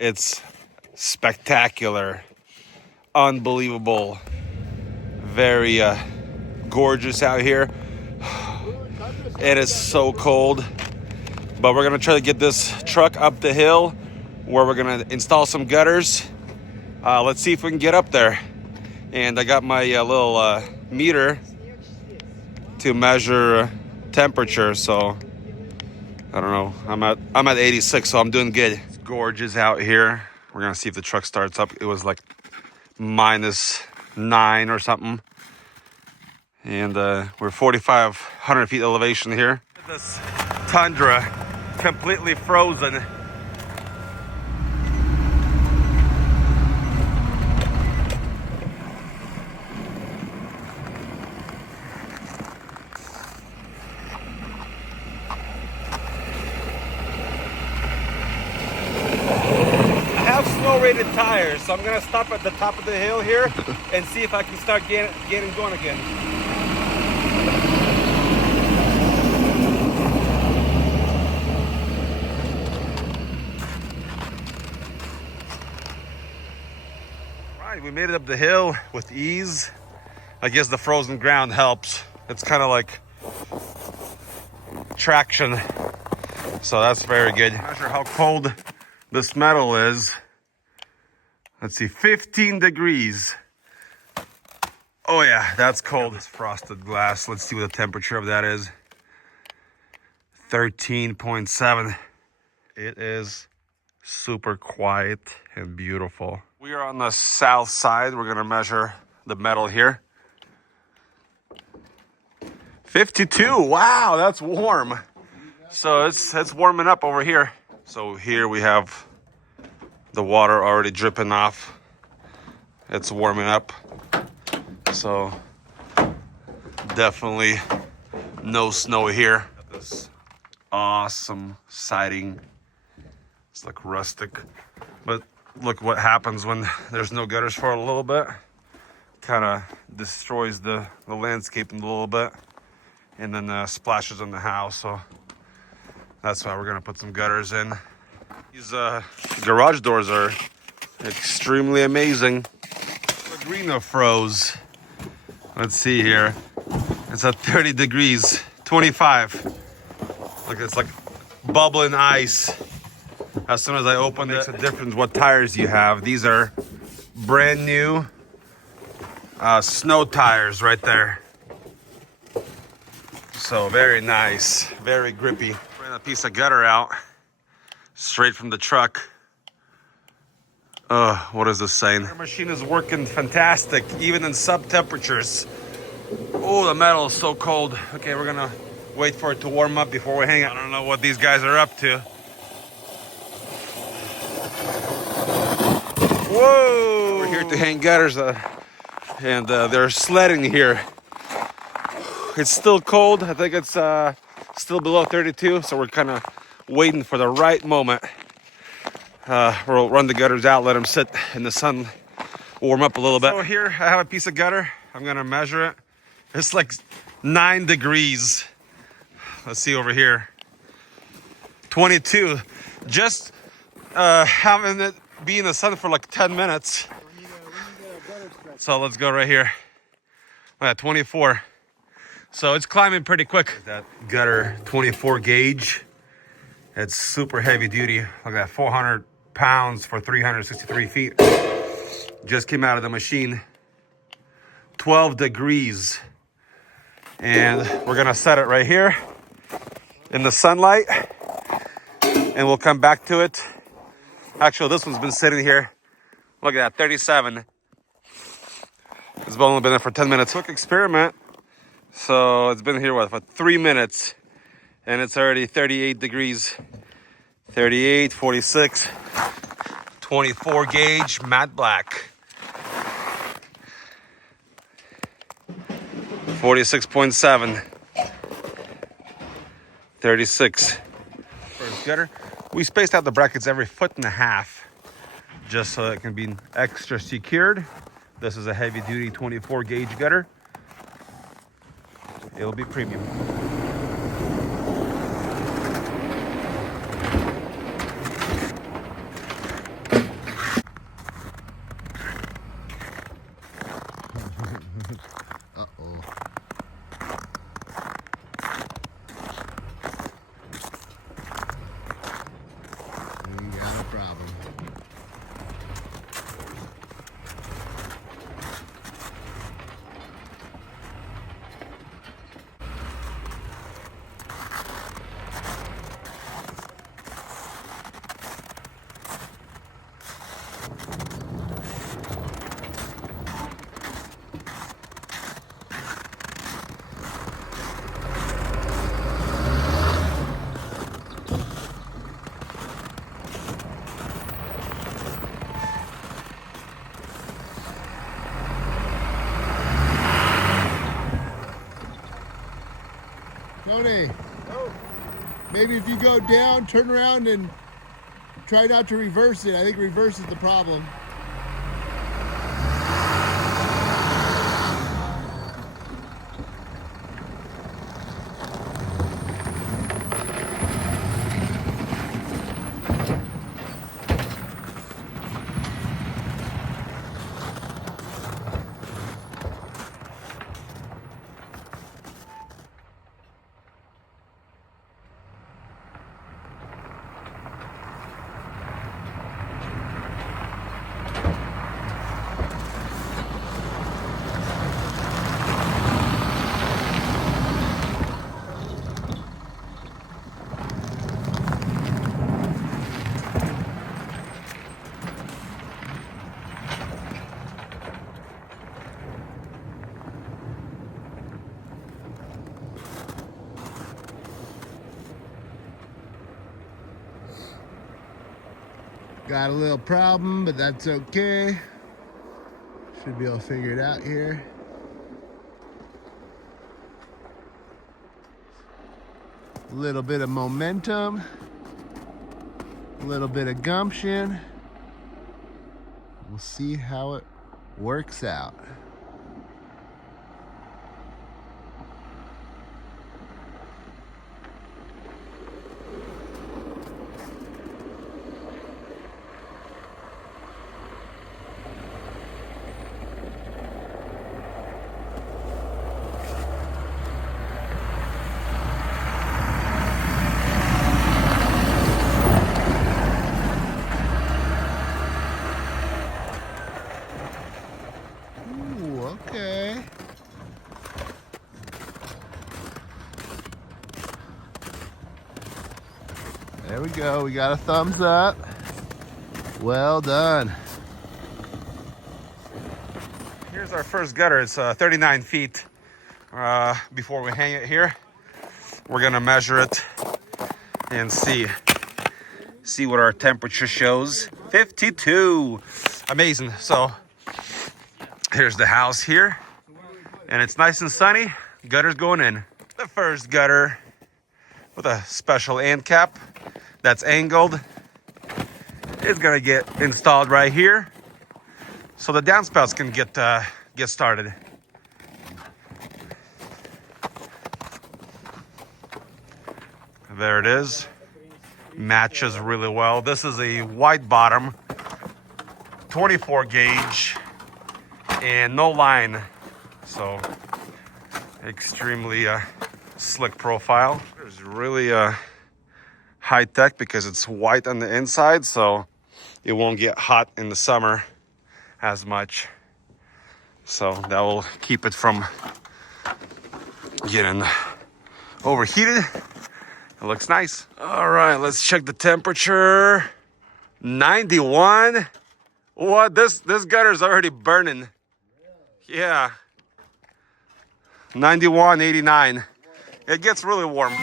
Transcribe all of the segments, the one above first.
It's spectacular, unbelievable, very gorgeous out here. It is so cold, but we're gonna try to get this truck up the hill where we're gonna install some gutters. Let's see if we can get up there. And I got my little meter to measure temperature, so I don't know. I'm at 86, so I'm doing good. It's gorgeous out here. We're gonna see if the truck starts up. It was like -9 or something, and we're 4,500 feet elevation here. This tundra, completely frozen. Rated tires, so I'm gonna stop at the top of the hill here and see if I can start getting going again. Right, we made it up the hill with ease. I guess the frozen ground helps. It's kind of like traction, so that's very good. I'm not sure how cold this metal is. Let's see, 15 degrees. Oh yeah, that's cold. This frosted glass. Let's see what the temperature of that is. 13.7. It is super quiet and beautiful. We are on the south side. We're gonna measure the metal here. 52, wow, that's warm. So it's warming up over here. So here we have the water already dripping off. It's warming up. So definitely no snow here. This awesome siding. It's like rustic. But look what happens when there's no gutters for a little bit. Kind of destroys the landscape a little bit. And then splashes on the house. So that's why we're gonna put some gutters in. These garage doors are extremely amazing. The Greeno froze. Let's see here. It's at 30 degrees, 25. Look, it's like bubbling ice. As soon as I open it, makes a difference what tires you have. These are brand new snow tires right there. So very nice, very grippy. Bring a piece of gutter out. Straight from the truck. What is this saying? Our machine is working fantastic, even in sub temperatures. Oh, the metal is so cold. Okay, we're gonna wait for it to warm up before we hang it. I don't know what these guys are up to. Whoa! We're here to hang gutters, and they're sledding here. It's still cold. I think it's still below 32, so we're kind of waiting for the right moment. We'll run the gutters out, let them sit in the sun, warm up a little bit. So here I have a piece of gutter. I'm gonna measure it. It's like 9 degrees. Let's see over here. 22. Just having it be in the sun for like 10 minutes. So let's go right here. At 24. So it's climbing pretty quick. That gutter 24 gauge. It's super heavy duty. Look at that, 400 pounds for 363 feet. Just came out of the machine. 12 degrees. And we're gonna set it right here in the sunlight. And we'll come back to it. Actually, this one's been sitting here. Look at that, 37. It's only been there for 10 minutes. Quick experiment. So it's been here, what, for 3 minutes. And it's already 38 degrees. 38, 46, 24 gauge, matte black. 46.7. 36. First gutter. We spaced out the brackets every 1.5 feet, just so it can be extra secured. This is a heavy duty 24 gauge gutter. It'll be premium. Johnny. Oh. Maybe if you go down, turn around and try not to reverse it. I think reverse is the problem. Got a little problem, but that's okay. Should be able to figure it out here. A little bit of momentum, a little bit of gumption. We'll see how it works out. Okay. There we go. We got a thumbs up. Well done. Here's our first gutter. It's 39 feet. Before we hang it here, we're gonna measure it and see what our temperature shows. 52. Amazing. So here's the house here, and it's nice and sunny. Gutter's going in. The first gutter with a special end cap that's angled is gonna get installed right here, so the downspouts can get started. There it is. Matches really well. This is a white bottom, 24 gauge, and no line, so extremely slick profile. It's really high tech because it's white on the inside, so it won't get hot in the summer as much. So that will keep it from getting overheated. It looks nice. All right, let's check the temperature. 91. What? This gutter's already burning. Yeah. 91, 89. It gets really warm. We're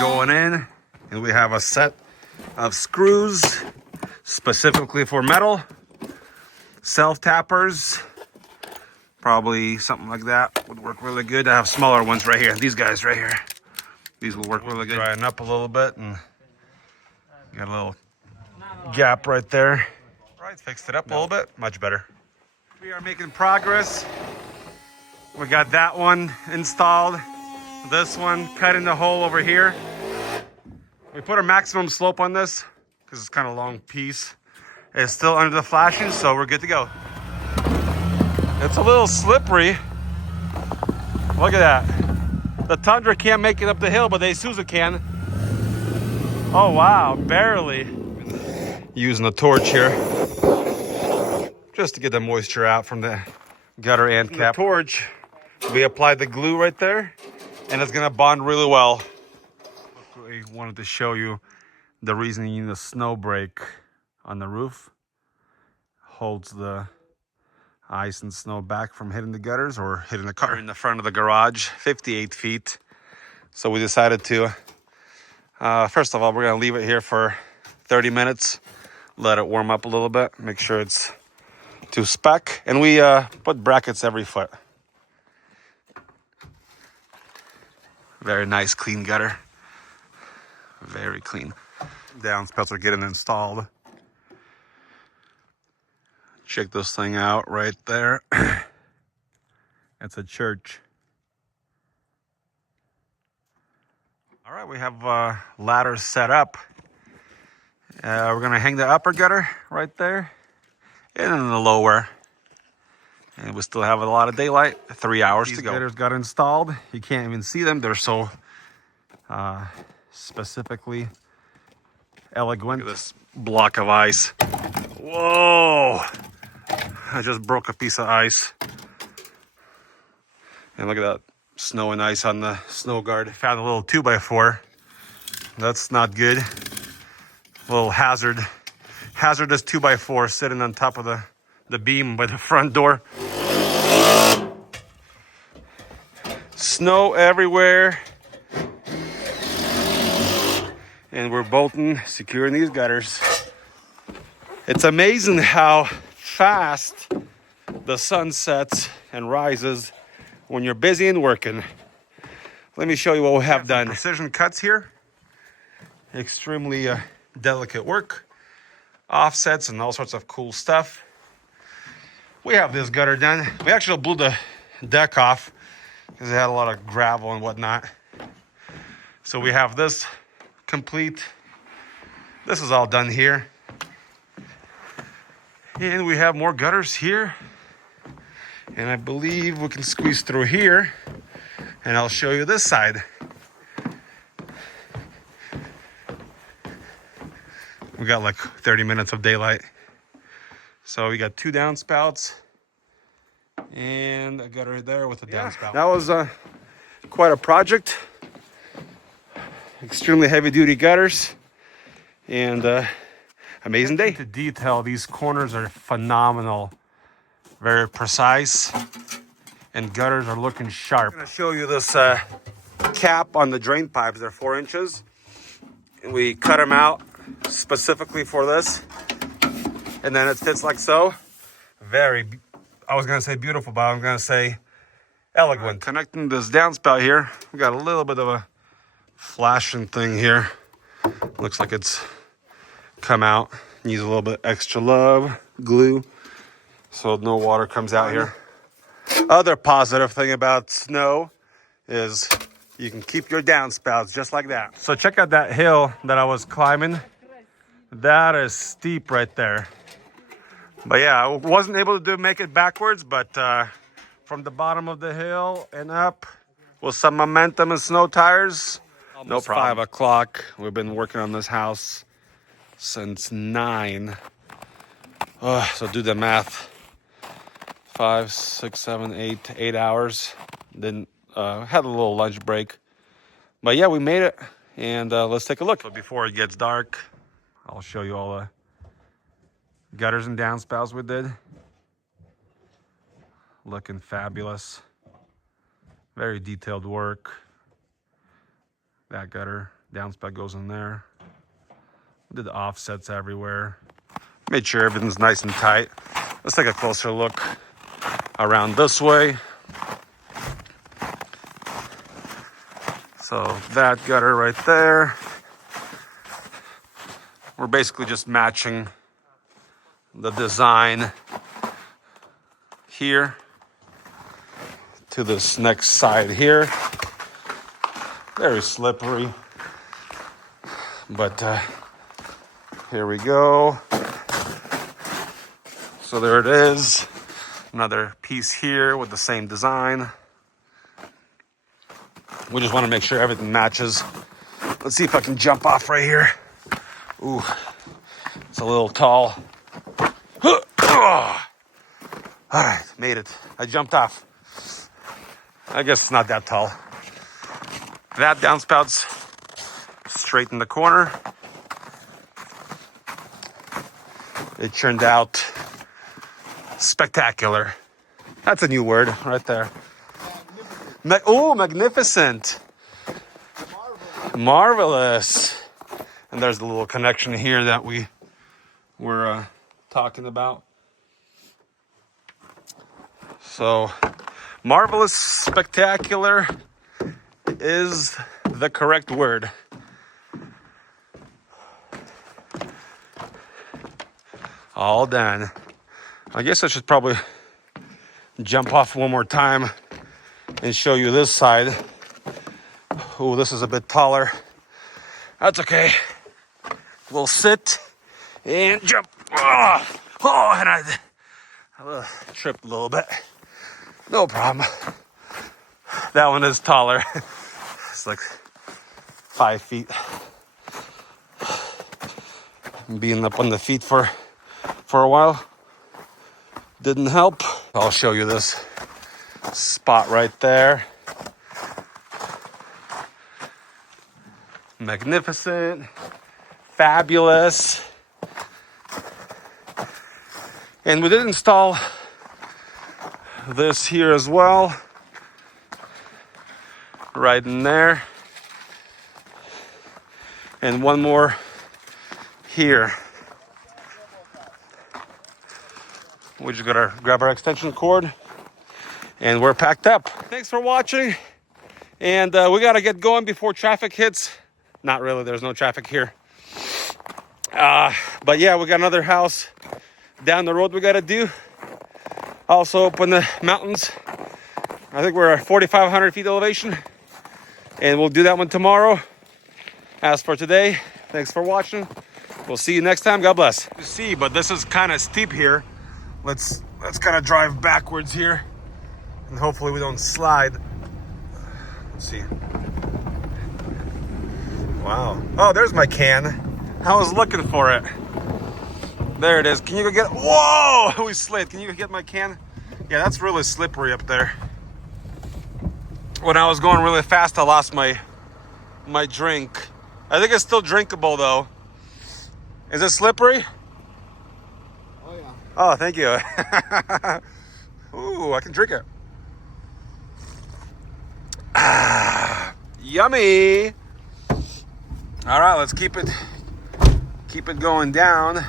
going in, and we have a set of screws specifically for metal. Self-tappers. Probably something like that would work really good. I have smaller ones right here. These guys right here. These will work really good. Drying up a little bit, and got a little gap right there. Right, fixed it up a little bit. Much better. We are making progress. We got that one installed. This one cut in the hole over here. We put a maximum slope on this because it's kind of a long piece. It's still under the flashing, so we're good to go. It's a little slippery. Look at that. The Tundra can't make it up the hill, but the Isuzu can. Oh wow, barely. Using a torch here just to get the moisture out from the gutter end cap. The torch, we applied the glue right there, and it's gonna bond really well. We wanted to show you the reason you need a snow brake on the roof. Holds the ice and snow back from hitting the gutters or hitting the car. In the front of the garage, 58 feet. So we decided to, first of all, we're gonna leave it here for 30 minutes, let it warm up a little bit, make sure it's to spec. And we put brackets every foot. Very nice, clean gutter. Very clean. Downspouts are getting installed. Check this thing out right there. It's a church. All right, we have ladders set up. We're gonna hang the upper gutter right there and then the lower. And we still have a lot of daylight, 3 hours to go. These gutters got installed. You can't even see them. They're so specifically elegant. Look at this block of ice. Whoa! I just broke a piece of ice. And look at that snow and ice on the snow guard. Found a little 2x4. That's not good. A little hazardous 2x4 sitting on top of the beam by the front door. Snow everywhere. And we're bolting, securing these gutters. It's amazing how fast the sun sets and rises when you're busy and working. Let me show you what we have done. Precision cuts here. Extremely delicate work. Offsets and all sorts of cool stuff. We have this gutter done. We actually blew the deck off because it had a lot of gravel and whatnot. So we have this complete. This is all done here. And we have more gutters here. And I believe we can squeeze through here. And I'll show you this side. We got like 30 minutes of daylight. So we got 2 downspouts and a gutter there with a downspout. That was quite a project. Extremely heavy duty gutters and amazing day. To detail, these corners are phenomenal. Very precise and gutters are looking sharp. I'm gonna show you this cap on the drain pipes. They're 4 inches. And we cut them out specifically for this. And then it fits like so. I was gonna say beautiful, but I'm gonna say elegant. Connecting this downspout here, we got a little bit of a flashing thing here. Looks like it's come out. Needs a little bit extra love, glue, so no water comes out here. Other positive thing about snow is you can keep your downspouts just like that. So check out that hill that I was climbing. That is steep right there. But yeah, I wasn't able to make it backwards, but from the bottom of the hill and up with some momentum and snow tires, no problem. 5 o'clock. We've been working on this house since 9. So do the math. 5, 6, 7, 8 hours. Then had a little lunch break. But yeah, we made it. And let's take a look. But before it gets dark, I'll show you all the gutters and downspouts we did. Looking fabulous. Very detailed work. That gutter, downspout goes in there. We did the offsets everywhere. Made sure everything's nice and tight. Let's take a closer look around this way. So that gutter right there. We're basically just matching the design here to this next side here. Very slippery, but here we go. So there it is. Another piece here with the same design. We just want to make sure everything matches. Let's see if I can jump off right here. Ooh, it's a little tall. All right, made it. I jumped off. I guess it's not that tall. That downspouts straight in the corner. It turned out spectacular. That's a new word right there. Magnificent. Marvelous. And there's the little connection here that we were talking about. So, marvelous, spectacular, is the correct word. All done. I guess I should probably jump off one more time and show you this side. Oh, this is a bit taller. That's okay. We'll sit and jump. Oh, and I tripped a little bit. No problem. That one is taller. It's like 5 feet. Being up on the feet for a while didn't help. I'll show you this spot right there. Magnificent, fabulous. And we did install this here as well, right in there, and one more here. We just gotta grab our extension cord and we're packed up. Thanks for watching, and we gotta get going before traffic hits. Not really, there's no traffic here. But yeah, we got another house down the road we gotta do. Also up in the mountains. I think we're at 4,500 feet elevation, and we'll do that one tomorrow. As for today, thanks for watching. We'll see you next time. God bless. You see, but this is kind of steep here. Let's kind of drive backwards here, and hopefully we don't slide. Let's see. Wow. Oh, there's my can. I was looking for it. There it is. Can you go get it? Whoa! We slid. Can you go get my can? Yeah, that's really slippery up there. When I was going really fast, I lost my drink. I think it's still drinkable though. Is it slippery? Oh yeah. Oh, thank you. Ooh, I can drink it. Ah, yummy. All right, let's keep it going down.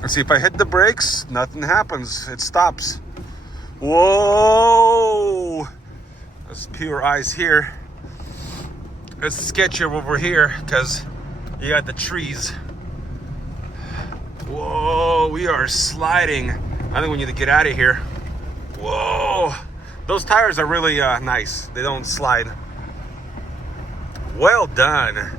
Let's see, if I hit the brakes, nothing happens. It stops. Whoa! That's pure ice here. It's sketchier over here because you got the trees. Whoa, we are sliding. I think we need to get out of here. Whoa! Those tires are really nice. They don't slide. Well done.